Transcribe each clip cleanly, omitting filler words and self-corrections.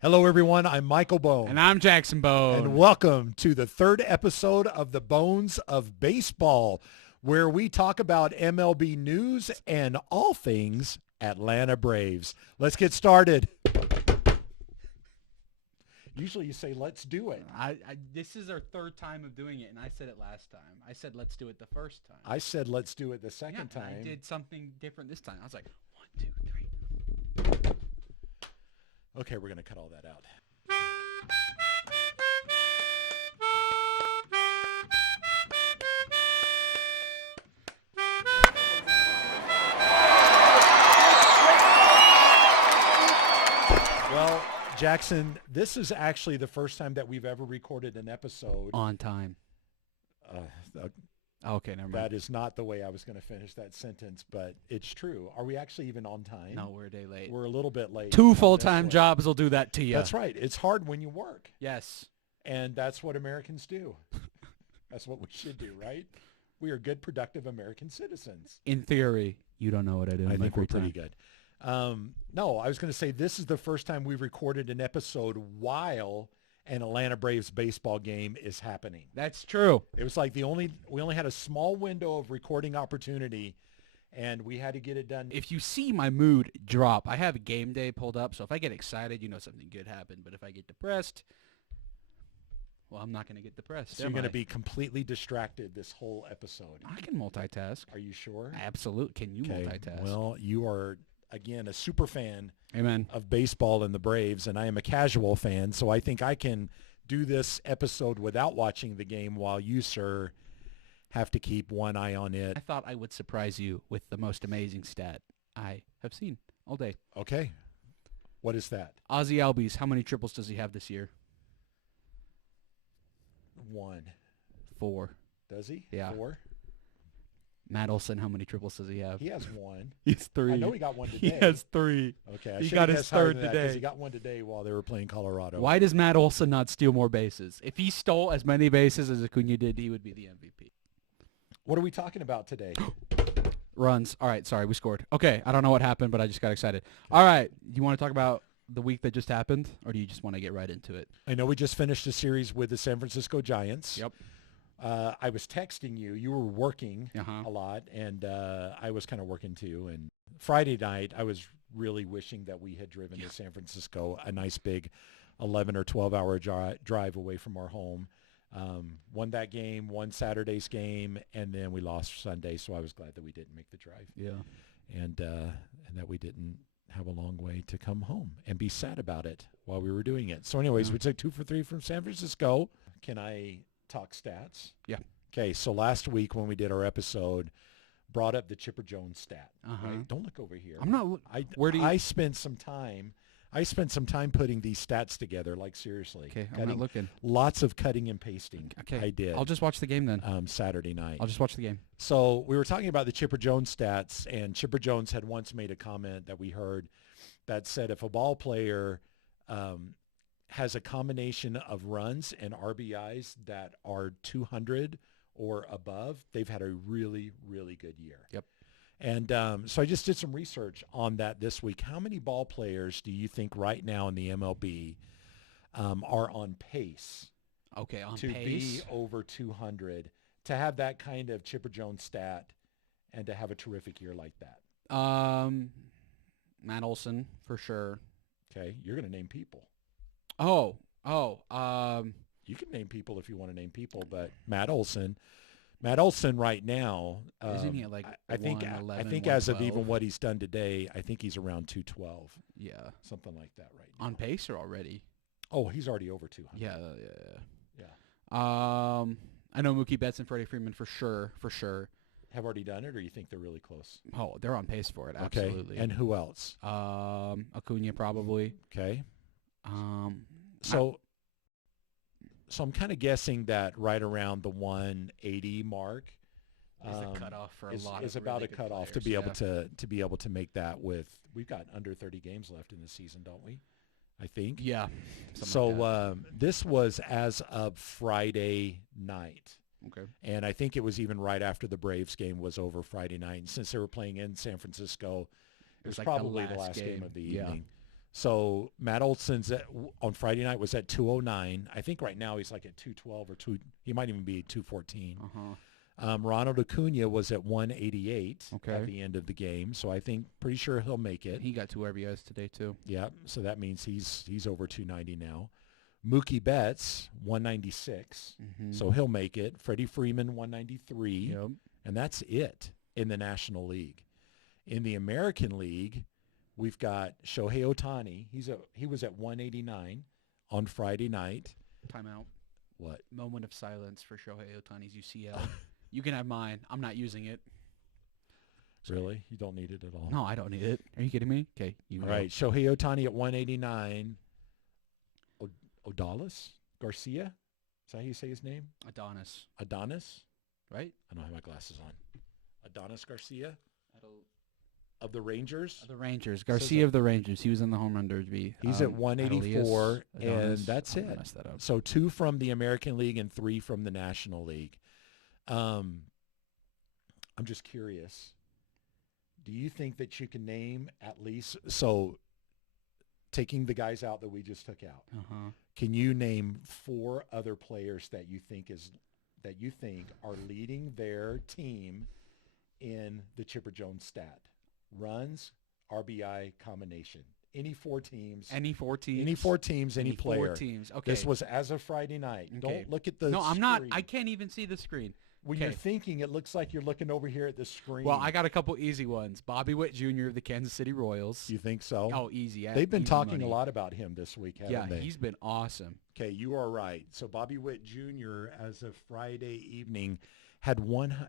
Hello, everyone. I'm Michael Bone. And I'm Jackson Bone. And welcome to the third episode of The Bones of Baseball, where we talk about MLB news and all things Atlanta Braves. Let's get started. Usually you say, let's do it. This is our third time of doing it, and I said it last time. I said, let's do it the first time. I said, let's do it the second time. I did something different this time. I was like, 1, 2, 3. Okay, we're going to cut all that out. Well, Jackson, this is actually the first time that we've ever recorded an episode. On time. Okay, never mind. That is not the way I was going to finish that sentence, but it's true. Are we actually even on time? No, we're a day late. We're a little bit late. 2 full-time jobs will do that to you. That's right. It's hard when you work. Yes. And that's what Americans do. That's what we should do, right? We are good, productive American citizens. In theory, you don't know what I do. I think we're pretty good. No, I was going to say this is the first time we've recorded an episode while an Atlanta Braves baseball game is happening. That's true. It was like we only had a small window of recording opportunity, and we had to get it done. If you see my mood drop, I have a game day pulled up, so if I get excited, you know something good happened. But if I get depressed, well, I'm not going to get depressed. So you're going to be completely distracted this whole episode. I can multitask. Are you sure? Absolutely. Can you multitask? Well, you are, again, a super fan. Amen. Of baseball and the Braves, and I am a casual fan, so I think I can do this episode without watching the game while you, sir, have to keep one eye on it. I thought I would surprise you with the most amazing stat I have seen all day. Okay. What is that? Ozzy Albies, how many triples does he have this year? 1. 4. Does he? Yeah. 4? Matt Olson, how many triples does he have? He has 1. He's 3. I know he got one today. He has 3. Okay. He got his third today. Because he got one today while they were playing Colorado. Why does Matt Olson not steal more bases? If he stole as many bases as Acuna did, he would be the MVP. What are we talking about today? Runs. All right. Sorry, we scored. Okay. I don't know what happened, but I just got excited. All right. Do you want to talk about the week that just happened, or do you just want to get right into it? I know we just finished a series with the San Francisco Giants. Yep. I was texting you. You were working Uh-huh. a lot, and I was kind of working too. And Friday night, I was really wishing that we had driven to San Francisco, a nice big 11 or 12-hour drive away from our home. Won that game, won Saturday's game, and then we lost Sunday, so I was glad that we didn't make the drive. Yeah. And that we didn't have a long way to come home and be sad about it while we were doing it. So anyways, we took 2 for 3 from San Francisco. Can I talk stats? Yeah. Okay, so last week when we did our episode, brought up the Chipper Jones stat. Uh-huh. Right? Don't look over here. I'm not. Where do you? I spent some time putting these stats together, like seriously. Okay, I'm not looking. Lots of cutting and pasting. Okay. I did. I'll just watch the game then. Saturday night. I'll just watch the game. So we were talking about the Chipper Jones stats, and Chipper Jones had once made a comment that we heard that said if a ball player has a combination of runs and RBIs that are 200 or above, they've had a really, really good year. Yep. And so I just did some research on that this week. How many ball players do you think right now in the MLB are on pace? Okay, on to pace. be over 200, to have that kind of Chipper Jones stat, and to have a terrific year like that? Matt Olson, for sure. Okay, you're going to name people. You can name people if you want to name people, but Matt Olson right now, isn't he at like I think 111, as of 112? even what he's done today, I think he's around 212. Yeah. Something like that right now. On pace or already? Oh, he's already over 200. Yeah. Yeah. I know Mookie Betts and Freddie Freeman for sure. Have already done it, or you think they're really close? Oh, they're on pace for it, Okay. absolutely. And who else? Acuna probably. Okay. So I'm kind of guessing that right around the 180 mark is the cutoff for a lot is of about really a good cutoff players, to be able to make that with. We've got under 30 games left in the season, don't we? I think. Yeah. So this was as of Friday night. Okay. And I think it was even right after the Braves game was over Friday night. And since they were playing in San Francisco, it was like probably the last game of the evening. So Matt Olson's on Friday night was at 209. I think right now he's like at 212 or two. He might even be at 214. Ronald Acuna was at 188 at the end of the game. So I think pretty sure he'll make it. He got 2 RBIs today too. Yeah. So that means he's over 290 now. Mookie Betts 196. So he'll make it. Freddie Freeman 193. Yep. And that's it in the National League. In the American League, we've got Shohei Ohtani. He was at 189 on Friday night. Timeout. What? Moment of silence for Shohei Ohtani's UCL. You can have mine. I'm not using it. Really? You don't need it at all? No, I don't need it. Are you kidding me? Okay. All right. Shohei Ohtani at 189. Odalis Garcia? Is that how you say his name? Adonis? Right? I don't have my glasses on. Adonis Garcia? Of the Rangers? Of the Rangers. Garcia of the Rangers. He was in the home run derby. He's at 184, and that's it. Mess that up. So 2 from the American League and 3 from the National League. I'm just curious. Do you think that you can name at least, so taking the guys out that we just took out, can you name 4 other players that you think are leading their team in the Chipper Jones stat? Runs, RBI combination. Any 4 teams. Any 4 teams? Any 4 teams, any player. 4 teams. Okay. This was as of Friday night. Okay. Don't look at the No, I'm screen. not. I can't even see the screen. When you're thinking, it looks like you're looking over here at the screen. Well, I got a couple easy ones. Bobby Witt Jr. of the Kansas City Royals. You think so? Oh, easy. They've been easy talking money. a lot about him this week, haven't they? Yeah, he's been awesome. Okay, you are right. So Bobby Witt Jr. as of Friday evening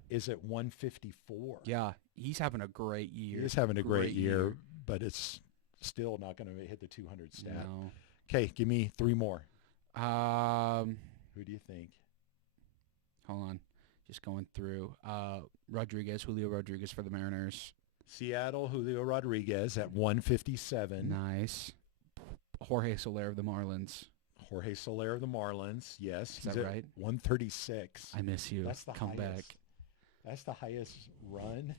is at 154. Yeah, he's having a great year. He's having a great year, but it's still not going to hit the 200 stat. No. Okay, give me 3 more. Who do you think? Hold on. Just going through. Julio Rodriguez for the Mariners. Seattle, Julio Rodriguez at 157. Nice. Jorge Soler of the Marlins. Jorge Soler of the Marlins, yes. Is that right? 136. I miss you. That's the Come highest. back. That's the highest run.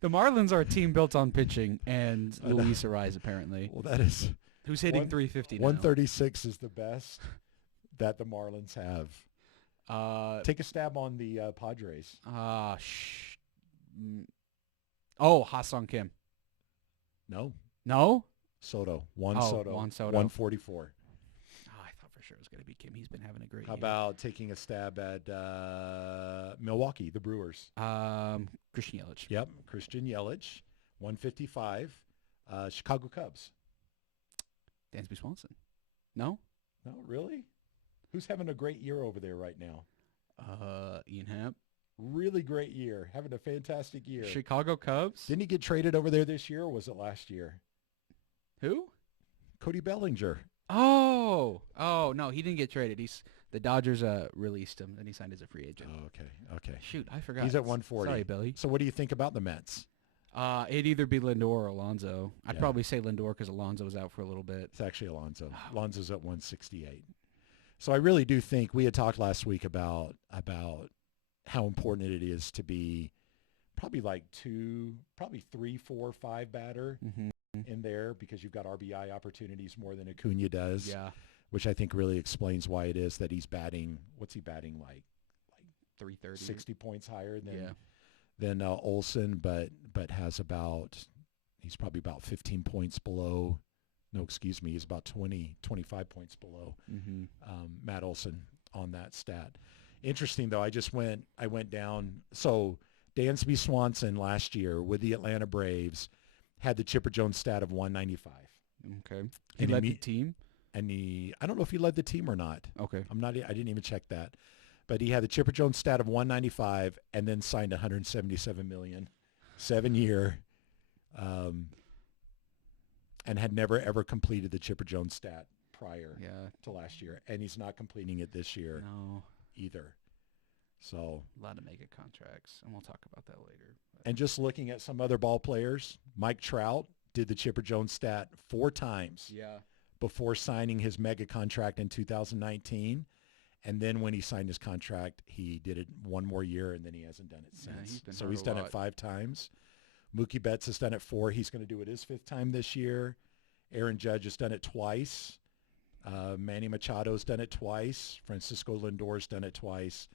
The Marlins are a team built on pitching and Luis Ariz, apparently. Well, that is... Who's hitting 350 now? 136 is the best that the Marlins have. Take a stab on the Padres. Ha-Sung Kim. No. No? Soto. Juan Soto. 144. I thought for sure it was going to be Kim. He's been having a great How year. about taking a stab at Milwaukee, the Brewers? Christian Yelich. Yep, Christian Yelich, 155. Chicago Cubs. Dansby Swanson. No? No, really? Who's having a great year over there right now? Ian Happ. Really great year. Having a fantastic year. Chicago Cubs. Didn't he get traded over there this year, or was it last year? Who? Cody Bellinger. Oh, no, he didn't get traded. The Dodgers released him, and he signed as a free agent. Oh, okay. Shoot, I forgot. He's at 140. Sorry, Billy. So what do you think about the Mets? It'd either be Lindor or Alonso. I'd probably say Lindor because Alonso was out for a little bit. It's actually Alonso. Alonso's at 168. So I really do think we had talked last week about how important it is to be probably like 3, 4, 5 batter in there because you've got RBI opportunities more than Acuna does. Yeah. Which I think really explains why it is that he's batting. What's he batting like 330, 60 points higher than Olson, but he's probably about 15 points below. No, excuse me, he's about 25 points below Matt Olson on that stat. Interesting though, I went down. So Dansby Swanson last year with the Atlanta Braves had the Chipper Jones stat of 195. Okay, he led the team. And I don't know if he led the team or not. Okay. I didn't even check that. But he had the Chipper Jones stat of 195 and then signed $177 million, 7-year, and had never, ever completed the Chipper Jones stat prior to last year. And he's not completing it this year either. So a lot of mega contracts, and we'll talk about that later. And just looking at some other ball players, Mike Trout did the Chipper Jones stat 4 times. Yeah. Before signing his mega contract in 2019. And then when he signed his contract, he did it 1 more year, and then he hasn't done it since. So he's done it 5 times. Mookie Betts has done it 4. He's going to do it his 5th time this year. Aaron Judge has done it twice. Manny Machado's done it twice. Francisco Lindor's done it twice.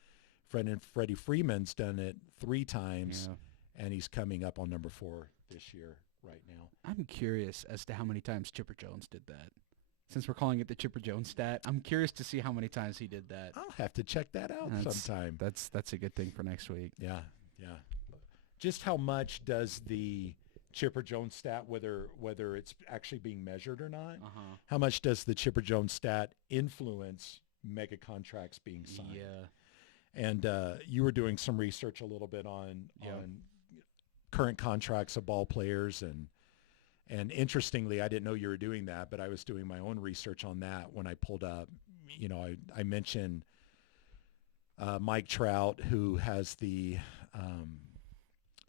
Freddie Freeman's done it 3 times, and he's coming up on number 4 this year right now. I'm curious as to how many times Chipper Jones did that. Since we're calling it the Chipper Jones stat, I'm curious to see how many times he did that. I'll have to check that out sometime. That's a good thing for next week. Yeah. Just how much does the Chipper Jones stat, whether it's actually being measured or not, how much does the Chipper Jones stat influence mega contracts being signed? Yeah. And you were doing some research a little bit on current contracts of ball players, and interestingly, I didn't know you were doing that, but I was doing my own research on that when I pulled up. I mentioned Mike Trout, who has the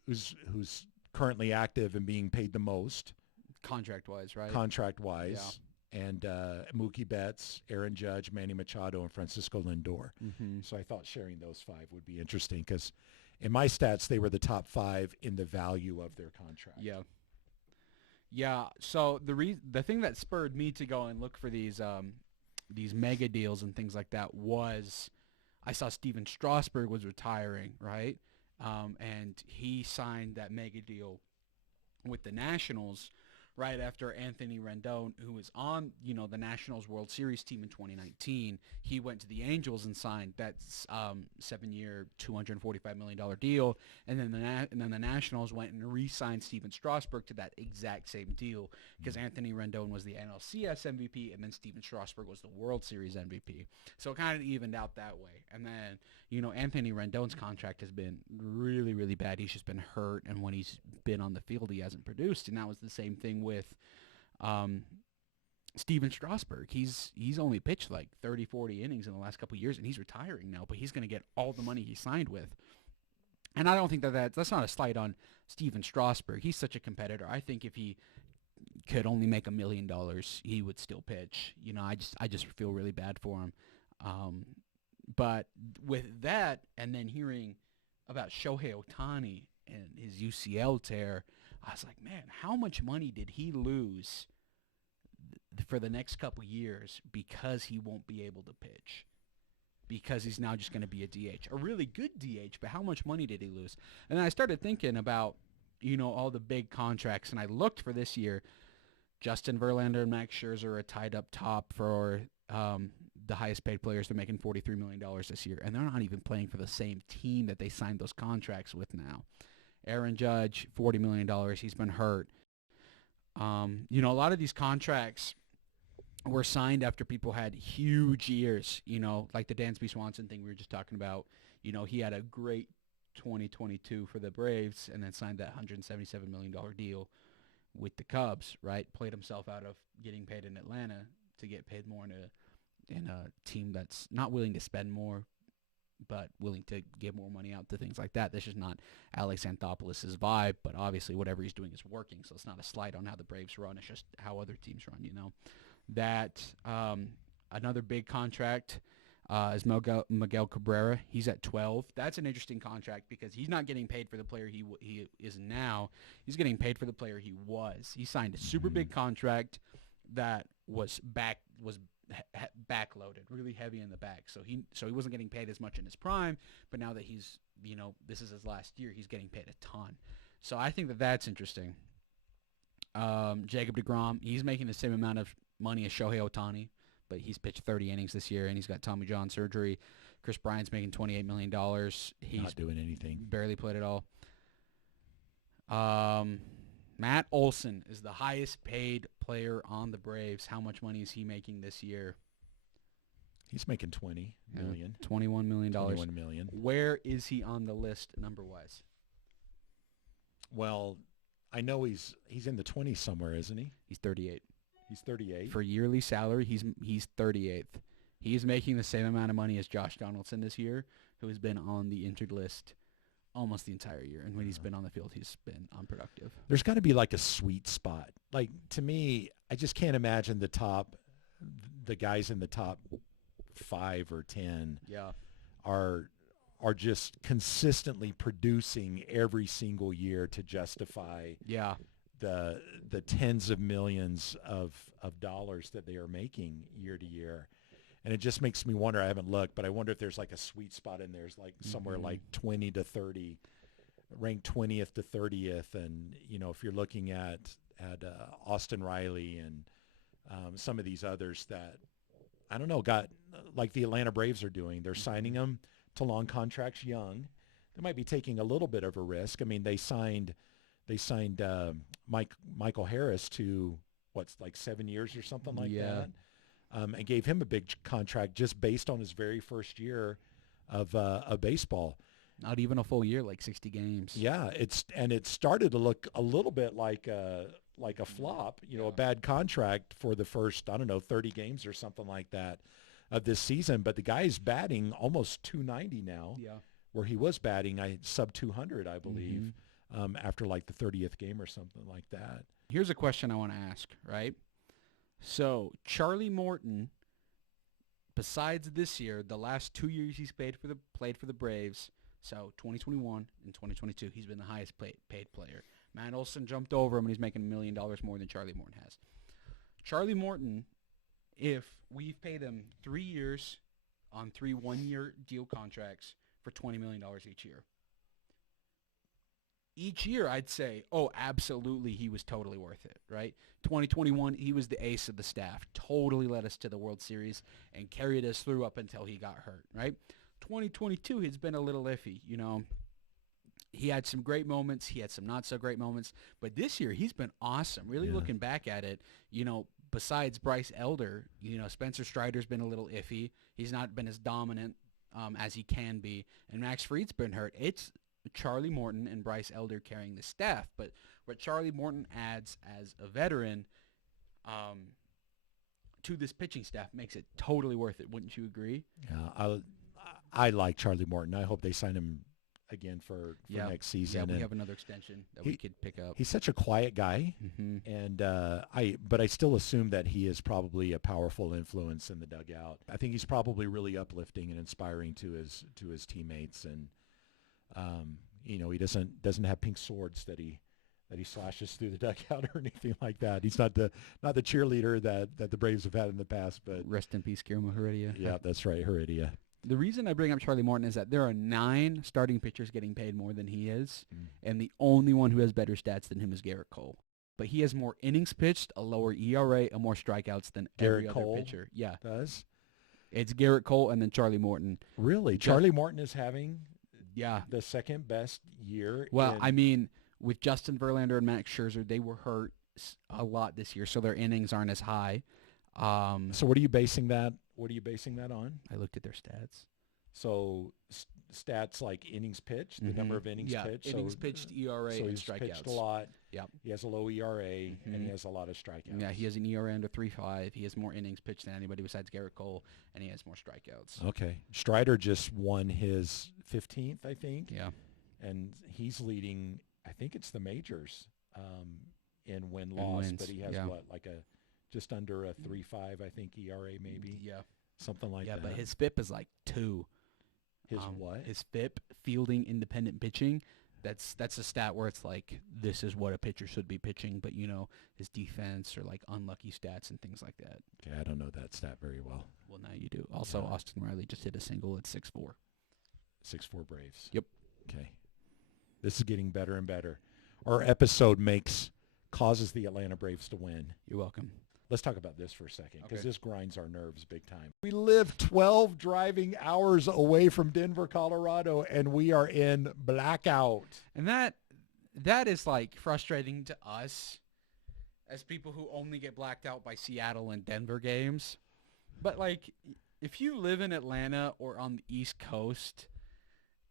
who's currently active and being paid the most contract-wise, right? Contract-wise. Yeah. And Mookie Betts, Aaron Judge, Manny Machado, and Francisco Lindor. So I thought sharing those 5 would be interesting because in my stats, they were the top 5 in the value of their contract. Yeah. So the thing that spurred me to go and look for these mega deals and things like that was I saw Steven Strasburg was retiring, right? And he signed that mega deal with the Nationals right after Anthony Rendon, who was on, the Nationals World Series team in 2019. He went to the Angels and signed that 7-year, $245 million deal. And then the Nationals went and re-signed Steven Strasburg to that exact same deal because Anthony Rendon was the NLCS MVP and then Steven Strasburg was the World Series MVP. So it kind of evened out that way. And then, Anthony Rendon's contract has been really, really bad. He's just been hurt, and when he's been on the field, he hasn't produced. And that was the same thing with Steven Strasburg. He's only pitched like 30, 40 innings in the last couple of years, and he's retiring now, but he's going to get all the money he signed with. And I don't think that's not a slight on Steven Strasburg. He's such a competitor. I think if he could only make $1 million, he would still pitch. I just feel really bad for him. But with that, and then hearing about Shohei Ohtani and his UCL tear, I was like, man, how much money did he lose for the next couple years because he won't be able to pitch? Because he's now just going to be a DH, a really good DH, but how much money did he lose? And then I started thinking about, all the big contracts, and I looked for this year. Justin Verlander and Max Scherzer are tied up top for the highest paid players. They're making $43 million this year, and they're not even playing for the same team that they signed those contracts with now. Aaron Judge, $40 million. He's been hurt. A lot of these contracts were signed after people had huge years, like the Dansby Swanson thing we were just talking about. He had a great 2022 for the Braves and then signed that $177 million deal with the Cubs, right? Played himself out of getting paid in Atlanta to get paid more in a team that's not willing to spend more but willing to give more money out to things like that. This is not Alex Anthopoulos' vibe, but obviously whatever he's doing is working, so it's not a slight on how the Braves run. It's just how other teams run, That another big contract is Miguel Cabrera. He's at 12. That's an interesting contract because he's not getting paid for the player he is now. He's getting paid for the player he was. He signed a super big contract that was backloaded, really heavy in the back. So he wasn't getting paid as much in his prime, but now that he's, this is his last year, he's getting paid a ton. So I think that's interesting. Jacob deGrom, he's making the same amount of money as Shohei Ohtani, but he's pitched 30 innings this year, and he's got Tommy John surgery. Chris Bryant's making $28 million. He's not doing anything. Barely played at all. Matt Olson is the highest paid player on the Braves. How much money is he making this year? He's making $20 million. $21 million. $21 million. Where is he on the list number-wise? Well, I know he's in the 20s somewhere, isn't he? He's 38. He's 38. For yearly salary, he's 38th. He's making the same amount of money as Josh Donaldson this year, who has been on the injured list almost the entire year. And when he's been on the field, he's been unproductive. There's got to be like a sweet spot. Like, to me, I just can't imagine the guys in the top 5 or 10 are just consistently producing every single year to justify the tens of millions of dollars that they are making year to year. And it just makes me wonder, I haven't looked, but I wonder if there's like a sweet spot in there. There's like somewhere like 20 to 30, ranked 20th to 30th. And, you know, if you're looking at Austin Riley and some of these others that, I don't know, got like the Atlanta Braves are doing. They're signing them to long contracts young. They might be taking a little bit of a risk. I mean, they signed Michael Harris to what's like 7 years or something like that. And gave him a big contract just based on his very first year of baseball. Not even a full year, like 60 games. Yeah, it started to look a little bit like a flop, you know, a bad contract for the first, I don't know, 30 games or something like that of this season. But the guy's batting almost 290 now, where he was batting sub 200, I believe, after like the 30th game or something like that. Here's a question I want to ask, right? So Charlie Morton, besides this year, the last 2 years he's played for the Braves, so 2021 and 2022, he's been the highest paid player. Matt Olson jumped over him, and he's making $1 million more than Charlie Morton has. Charlie Morton, if we've paid him 3 years on 3 one-year deal contracts for $20 million each year, I'd say, oh, absolutely, he was totally worth it, right? 2021, he was the ace of the staff, totally led us to the World Series and carried us through up until he got hurt, right? 2022, he's been a little iffy, you know. He had some great moments. He had some not-so-great moments. But this year, he's been awesome. Really looking back at it, you know, besides Bryce Elder, you know, Spencer Strider's been a little iffy. He's not been as dominant as he can be. And Max Fried's been hurt. It's Charlie Morton and Bryce Elder carrying the staff. But what Charlie Morton adds as a veteran to this pitching staff makes it totally worth it. Wouldn't you agree? Yeah, I like Charlie Morton. I hope they sign him again for next season. Yeah, we have another extension that we could pick up. He's such a quiet guy, and but I still assume that he is probably a powerful influence in the dugout. I think he's probably really uplifting and inspiring to his teammates, and you know, he doesn't have pink swords that he slashes through the dugout or anything like that. He's not the cheerleader that the Braves have had in the past. But rest in peace, Guillermo Heredia. Yeah, that's right, Heredia. The reason I bring up Charlie Morton is that there are 9 starting pitchers getting paid more than he is, and the only one who has better stats than him is Garrett Cole. But he has more innings pitched, a lower ERA, and more strikeouts than every other pitcher. Yeah, does. It's Garrett Cole and then Charlie Morton. Really? Charlie Morton is having the second best year. Well, I mean, with Justin Verlander and Max Scherzer, they were hurt a lot this year, so their innings aren't as high. So what are you basing that? What are you basing that on? I looked at their stats. So stats like innings pitched, the number of innings pitched. Innings pitched, ERA, and he's strikeouts. Pitched a lot. Yep. He has a low ERA, and he has a lot of strikeouts. Yeah, he has an ERA under 3.5. He has more innings pitched than anybody besides Garrett Cole, and he has more strikeouts. Okay. Strider just won his 15th, I think. Yeah. And he's leading, I think it's the majors in win-loss, but he has just under a 3.5, I think, ERA maybe. Yeah. Something like that. Yeah, but his FIP is like 2. His what? His FIP, fielding independent pitching. That's a stat where it's like, this is what a pitcher should be pitching, but, you know, his defense or like unlucky stats and things like that. Okay, I don't know that stat very well. Well, now you do. Also, Austin Riley just hit a single at 6'4". 6'4" Braves. Yep. Okay. This is getting better and better. Our episode causes the Atlanta Braves to win. You're welcome. Let's talk about this for a second, because this grinds our nerves big time. We live 12 driving hours away from Denver, Colorado, and we are in blackout. And that is like frustrating to us as people who only get blacked out by Seattle and Denver games. But like, if you live in Atlanta or on the East Coast,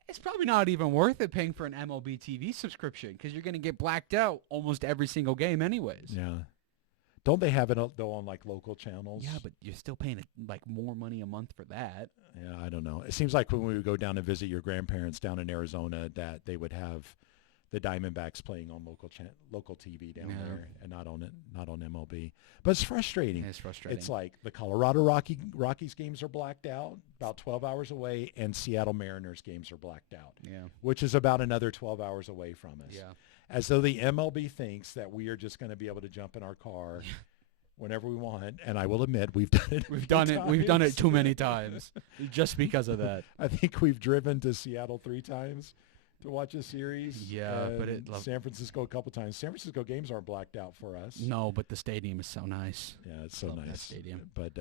it's probably not even worth it paying for an MLB TV subscription, because you're going to get blacked out almost every single game anyways. Yeah. Don't they have it, though, on, like, local channels? Yeah, but you're still paying, like, more money a month for that. Yeah, I don't know. It seems like when we would go down to visit your grandparents down in Arizona, that they would have the Diamondbacks playing on local TV down there, and not on MLB. But it's frustrating. It's frustrating. It's like the Colorado Rockies games are blacked out, about 12 hours away, and Seattle Mariners games are blacked out. Yeah. Which is about another 12 hours away from us. Yeah. as though the MLB thinks that we are just going to be able to jump in our car whenever we want. And I will admit, we've done it. We've done it too many times just because of that. I think we've driven to Seattle 3 times to watch a series. Yeah, but San Francisco a couple times. San Francisco games aren't blacked out for us. No, but the stadium is so nice. Yeah, it's so Love nice. that stadium. But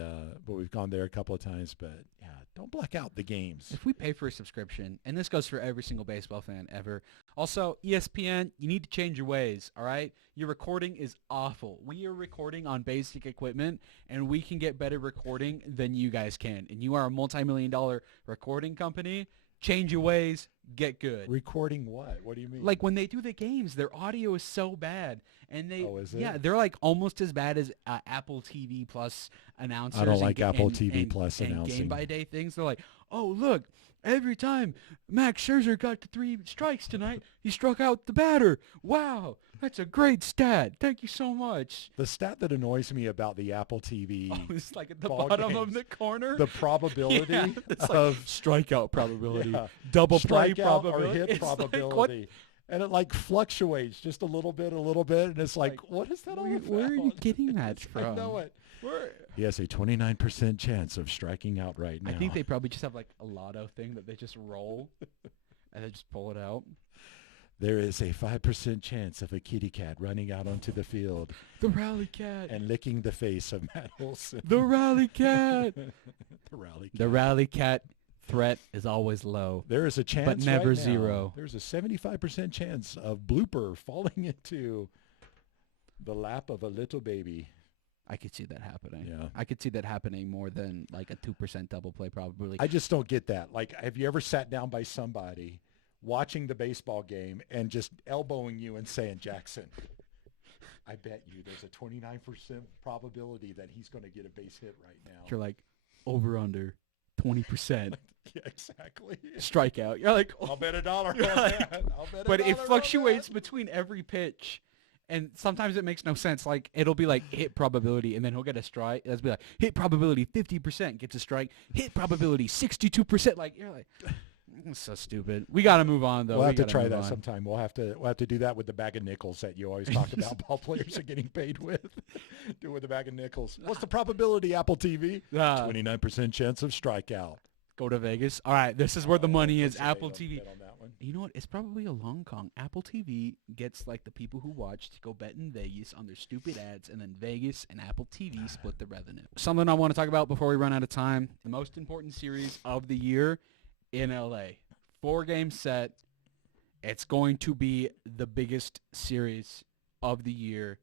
we've gone there a couple of times. But yeah, don't black out the games. If we pay for a subscription, and this goes for every single baseball fan ever. Also, ESPN, you need to change your ways, all right? Your recording is awful. We are recording on basic equipment, and we can get better recording than you guys can. And you are a multi-million-dollar recording company. Change your ways. Get good. Recording what? What do you mean? Like when they do the games, their audio is so bad, and they is it? yeah, they're like almost as bad as Apple TV Plus announcers. I don't like Apple and, TV and, Plus and announcing. game by day things. They're like, oh look, every time Max Scherzer got to 3 strikes tonight, he struck out the batter. Wow, that's a great stat. Thank you so much. The stat that annoys me about the Apple TV It's like at the ball bottom games, of the corner. the probability Yeah, it's of strikeout probability, yeah, double play strikeout probability, or hit It's like, probability. what? And it like fluctuates just a little bit, and it's like what is that all about? Where are you getting that from? I know it. He has a 29% chance of striking out right now. I think they probably just have like a lotto thing that they just roll and they just pull it out. There is a 5% chance of a kitty cat running out onto the field The rally cat. and licking the face of Matt Olson. The rally cat. The rally cat. The rally cat threat is always low. There is a chance, but never right now, zero. There's a 75% chance of Blooper falling into the lap of a little baby. I could see that happening. Yeah. I could see that happening more than like a 2% double play probability. I just don't get that. Like, have you ever sat down by somebody watching the baseball game and just elbowing you and saying, Jackson, I bet you there's a 29% probability that he's going to get a base hit right now. You're like, over under 20%. Yeah, exactly. Strikeout. You're like, I'll bet $1 on You're like- that. I'll bet but $1 it on fluctuates that. between every pitch. And sometimes it makes no sense. Like, it'll be like hit probability, and then he'll get a strike. It'll be like, hit probability 50%, gets a strike. Hit probability 62%. Like, you're like, it's so stupid. We got to move on, though. We'll have to gotta try move that on. sometime. We'll have to do that with the bag of nickels that you always talk about ball players are getting paid with. Do it with the bag of nickels. What's the probability, Apple TV? 29% chance of strikeout. Go to Vegas. All right, this is where the money is. What's the Apple bet TV. on that one? You know what? It's probably a long con. Apple TV gets like the people who watch to go bet in Vegas on their stupid ads, and then Vegas and Apple TV split the revenue. Something I want to talk about before we run out of time. The most important series of the year in LA. 4-game set. It's going to be the biggest series of the year,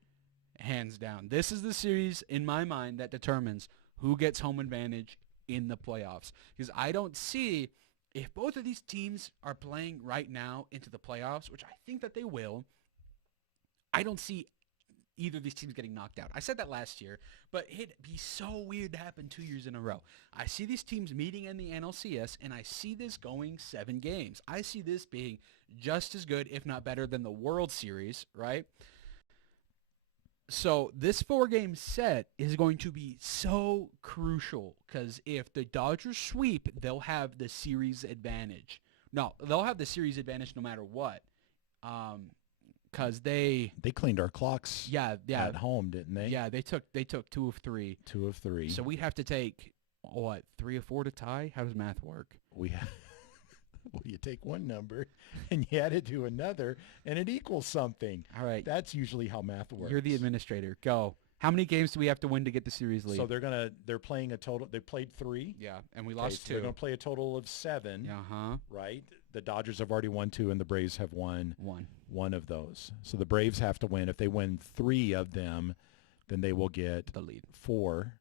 hands down. This is the series, in my mind, that determines who gets home advantage in the playoffs. Because I don't see, if both of these teams are playing right now into the playoffs, which I think that they will, I don't see either of these teams getting knocked out. I said that last year, but it'd be so weird to happen 2 years in a row. I see these teams meeting in the NLCS, and I see this going 7 games. I see this being just as good, if not better, than the World Series, right? So this 4-game set is going to be so crucial because if the Dodgers sweep, they'll have the series advantage. No, they'll have the series advantage no matter what. Because they cleaned our clocks at home, didn't they? Yeah, they took 2 of 3. 2 of 3. So we'd have to take, 3 of 4 to tie? How does math work? Well, you take one number and you add it to another, and it equals something. All right. That's usually how math works. You're the administrator. Go. How many games do we have to win to get the series lead? So they're playing a total. They played 3. Yeah, and we Okay, lost so 2. they're going to play a total of 7. Uh-huh. Right. The Dodgers have already won 2, and the Braves have won 1. One of those. So the Braves have to win. If they win 3 of them, then they will get The lead. 4.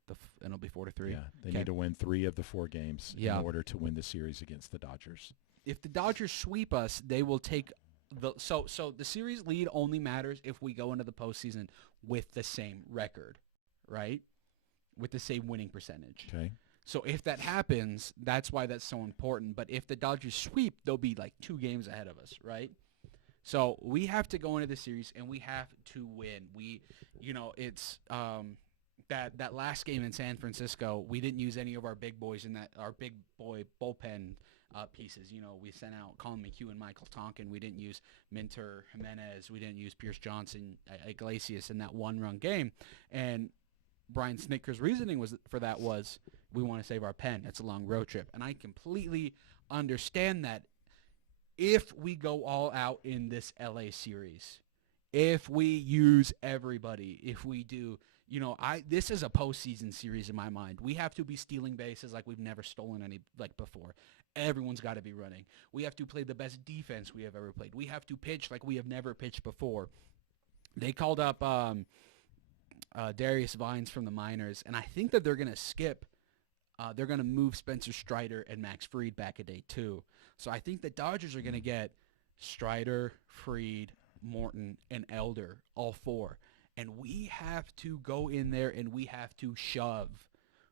And it'll be 4-3. Yeah, they Okay. need to win 3 of the 4 games in order to win the series against the Dodgers. If the Dodgers sweep us, they will take the so the series lead only matters if we go into the postseason with the same record, right? With the same winning percentage. Okay. So if that happens, that's why that's so important. But if the Dodgers sweep, they'll be like 2 games ahead of us, right? So we have to go into the series and we have to win. It's that last game in San Francisco, we didn't use any of our big boys in our big boy bullpen. pieces. We sent out Colin McHugh and Michael Tonkin. We didn't use Minter, Jimenez. We didn't use Pierce Johnson, Iglesias in that one-run game. And Brian Snitker's reasoning was we want to save our pen. It's a long road trip. And I completely understand that. If we go all out in this LA series, if we use everybody, if we do, this is a postseason series in my mind. We have to be stealing bases like we've never stolen any like before. Everyone's got to be running. We have to play the best defense we have ever played. We have to pitch like we have never pitched before. They called up Darius Vines from the minors, and I think that they're going to skip. They're going to move Spencer Strider and Max Fried back a day too. So I think the Dodgers are going to get Strider, Fried, Morton, and Elder, all four. And we have to go in there and we have to shove.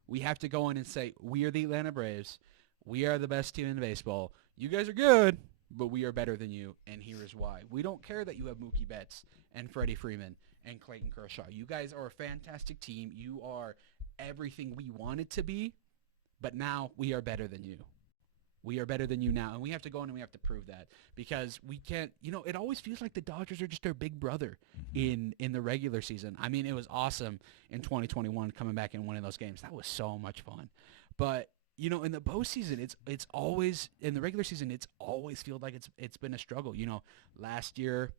We have to go in and say, we are the Atlanta Braves. We are the best team in baseball. You guys are good, but we are better than you, and here is why. We don't care that you have Mookie Betts and Freddie Freeman and Clayton Kershaw. You guys are a fantastic team. You are everything we wanted to be, but now we are better than you. We are better than you now, and we have to go in and we have to prove that because we can't, it always feels like the Dodgers are just their big brother in the regular season. I mean, it was awesome in 2021 coming back and winning those games. That was so much fun. But, in the postseason, it's always, in the regular season, it's always feels like it's been a struggle. Last year,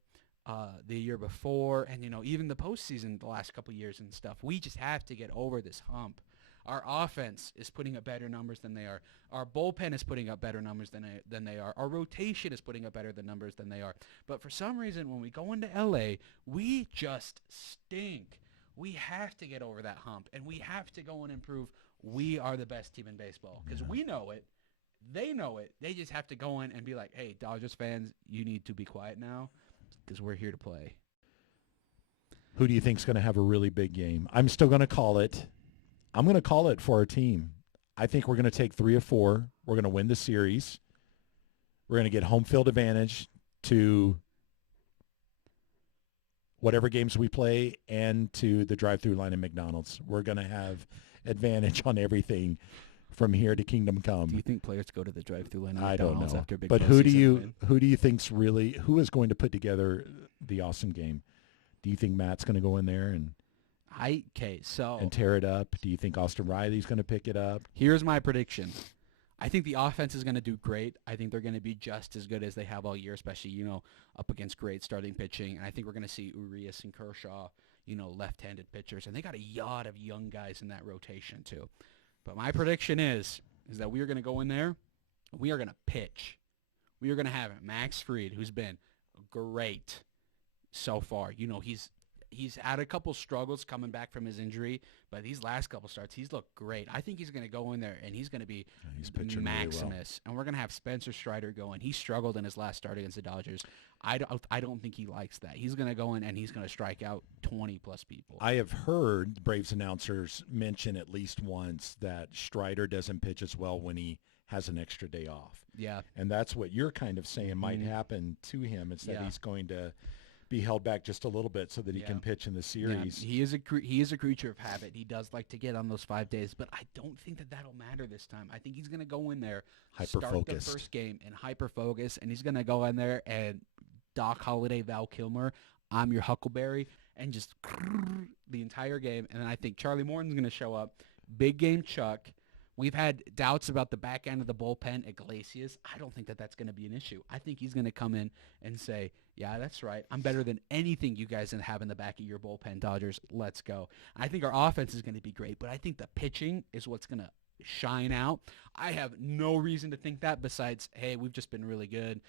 the year before, and, even the postseason the last couple of years and stuff, we just have to get over this hump. Our offense is putting up better numbers than they are. Our bullpen is putting up better numbers than they are. Our rotation is putting up better numbers than they are. But for some reason, when we go into LA, we just stink. We have to get over that hump, and we have to go and improve. We are the best team in baseball because we know it. They know it. They just have to go in and be like, hey, Dodgers fans, you need to be quiet now because we're here to play. Who do you think is going to have a really big game? I'm still going to call it. I'm going to call it for our team. I think we're going to take 3 of 4. We're going to win the series. We're going to get home field advantage to whatever games we play and to the drive-through line at McDonald's. We're going to have advantage on everything from here to Kingdom Come. Do you think players go to the drive-through line at I don't McDonald's know. after a big But who do win? you think's really who is going to put together the awesome game? Do you think Matt's going to go in there and tear it up? Do you think Austin Riley's going to pick it up? Here's my prediction. I think the offense is going to do great. I think they're going to be just as good as they have all year, especially, up against great starting pitching. And I think we're going to see Urias and Kershaw, left-handed pitchers. And they got a lot of young guys in that rotation, too. But my prediction is that we are going to go in there. We are going to pitch. We are going to have Max Fried, who's been great so far. He's had a couple struggles coming back from his injury, but these last couple starts, he's looked great. I think he's going to go in there, and he's going to be Maximus. Really well. And we're going to have Spencer Strider going. He struggled in his last start against the Dodgers. I don't think he likes that. He's going to go in, and he's going to strike out 20-plus people. I have heard Braves announcers mention at least once that Strider doesn't pitch as well when he has an extra day off. Yeah. And that's what you're kind of saying might happen to him. It's that he's going to be held back just a little bit so that he can pitch in the series. Yeah. He is a creature of habit. He does like to get on those 5 days, but I don't think that'll matter this time. I think he's going to go in there, start the first game, and hyper-focus, and he's going to go in there and Doc Holliday, Val Kilmer, I'm your Huckleberry, and just the entire game. And then I think Charlie Morton's going to show up. Big game Chuck. We've had doubts about the back end of the bullpen, Iglesias. I don't think that's going to be an issue. I think he's going to come in and say, yeah, that's right. I'm better than anything you guys have in the back of your bullpen, Dodgers. Let's go. I think our offense is going to be great, but I think the pitching is what's going to shine out. I have no reason to think that besides, hey, we've just been really good.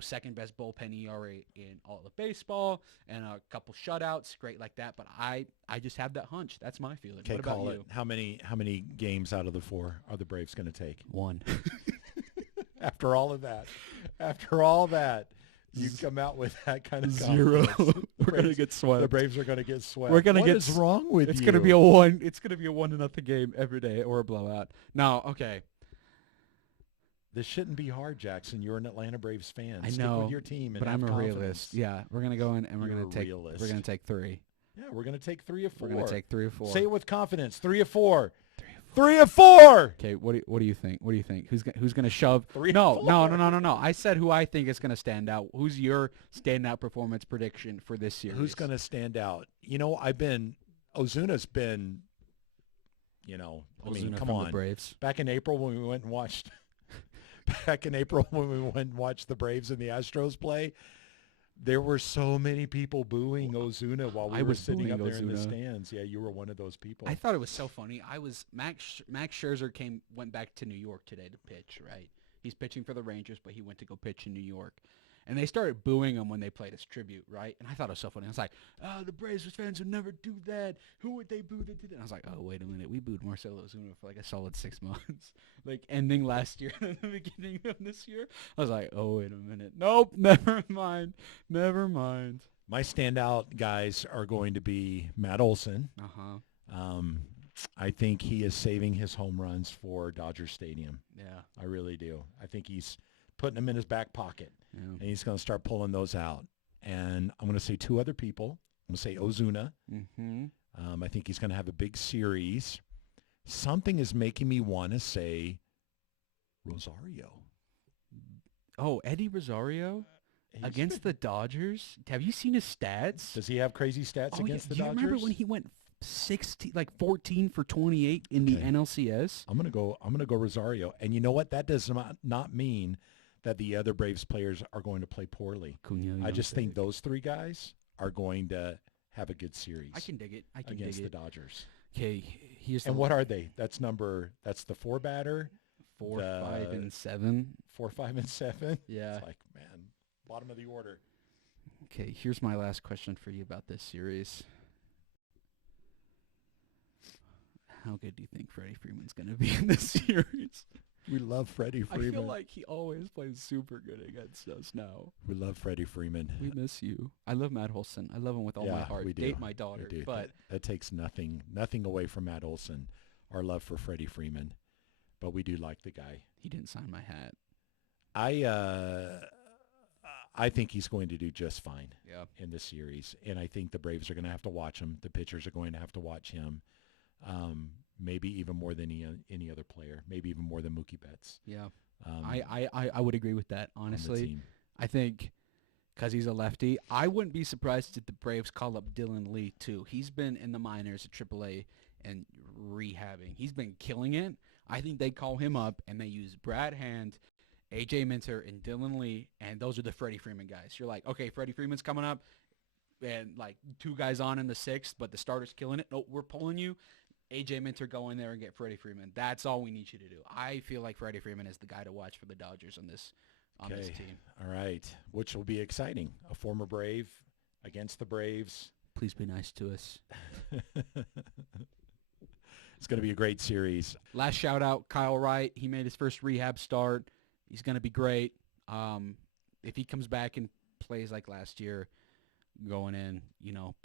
Second best bullpen ERA in all of baseball and a couple shutouts, great like that. But I just have that hunch. That's my feeling. Okay, what about call you? it. How many games out of the 4 are the Braves going to take? 1. After all that, you come out with that kind of 0. We're going to get swept. The Braves are going to get swept. We're going to get. What is wrong with you? It's going to be a 1. It's going to be a 1-0 game every day or a blowout. No, okay. This shouldn't be hard, Jackson. You're an Atlanta Braves fan. I know, Stick with your team, and but have I'm a confidence. realist. Yeah, we're going to go in and we're going to take 3. Yeah, we're going to take 3 of 4. We're going to take 3 of 4. Say it with confidence. 3 of 4. 3 of 3 of 4. Okay, what do you think? What do you think? Who's going to shove? 3 of No, 4. no. I said who I think is going to stand out. Who's your standout performance prediction for this series? Who's going to stand out? Ozuna's been, Ozuna come from on. the Braves. Back in April when we went and watched the Braves and the Astros play, there were so many people booing Ozuna while we were sitting up there in the stands. Yeah, you were one of those people. I thought it was so funny. Max Scherzer went back to New York today to pitch, right? He's pitching for the Rangers, but he went to go pitch in New York. And they started booing him when they played his tribute, right? And I thought it was so funny. I was like, the Braves fans would never do that. Who would they boo that did that? And I was like, oh, wait a minute. We booed Marcelo Ozuna for like a solid 6 months. Like ending last year and the beginning of this year. I was like, oh, wait a minute. Nope, never mind. My standout guys are going to be Matt Olson. I think he is saving his home runs for Dodger Stadium. Yeah. I really do. I think he's putting them in his back pocket. Yeah. And he's going to start pulling those out. And I'm going to say 2 other people. I'm going to say Ozuna. I think he's going to have a big series. Something is making me want to say Rosario. Oh, Eddie Rosario against the Dodgers? Have you seen his stats? Does he have crazy stats against the Dodgers? Do you remember when he went 14 for 28 in the NLCS? I'm going to go Rosario. And you know what? That does not mean that the other Braves players are going to play poorly. I just think those 3 guys are going to have a good series. I can dig it. Against the Dodgers. Okay, what are they? That's the 4 batter. 4, 5, and 7. 4, 5, and 7. Yeah. It's like, man, bottom of the order. Okay, here's my last question for you about this series. How good do you think Freddie Freeman's going to be in this series? We love Freddie Freeman. I feel like he always plays super good against us now. We love Freddie Freeman. We miss you. I love Matt Olson. I love him with all my heart. We do. Date my daughter. We do. But that takes nothing away from Matt Olson, our love for Freddie Freeman. But we do like the guy. He didn't sign my hat. I think he's going to do just fine in this series. And I think the Braves are going to have to watch him. The pitchers are going to have to watch him. Maybe even more than any other player. Maybe even more than Mookie Betts. Yeah. I would agree with that, honestly. I think because he's a lefty, I wouldn't be surprised if the Braves call up Dylan Lee, too. He's been in the minors at AAA and rehabbing. He's been killing it. I think they call him up and they use Brad Hand, A.J. Minter, and Dylan Lee, and those are the Freddie Freeman guys. You're like, okay, Freddie Freeman's coming up, and like 2 guys on in the 6th, but the starter's killing it. No, we're pulling you. A.J. Minter, go in there and get Freddie Freeman. That's all we need you to do. I feel like Freddie Freeman is the guy to watch for the Dodgers on this team. All right, which will be exciting. A former Brave against the Braves. Please be nice to us. It's going to be a great series. Last shout out, Kyle Wright. He made his first rehab start. He's going to be great. If he comes back and plays like last year, going in,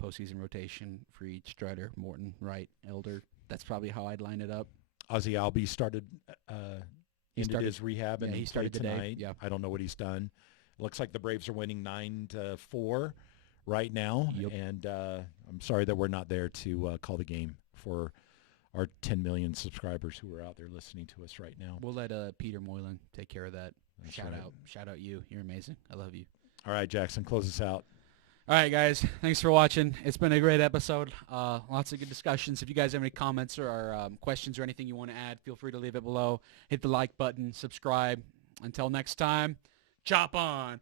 postseason rotation for each Strider, Morton, Wright, Elder. That's probably how I'd line it up. Ozzie Albies started his rehab and he started tonight. Yeah. I don't know what he's done. Looks like the Braves are winning 9-4 right now. Yep. And I'm sorry that we're not there to call the game for our 10 million subscribers who are out there listening to us right now. We'll let Peter Moylan take care of that. That's Shout right. out. Shout out you. You're amazing. I love you. All right, Jackson, close us out. All right, guys. Thanks for watching. It's been a great episode. Lots of good discussions. If you guys have any comments or questions or anything you want to add, feel free to leave it below. Hit the like button. Subscribe. Until next time, chop on.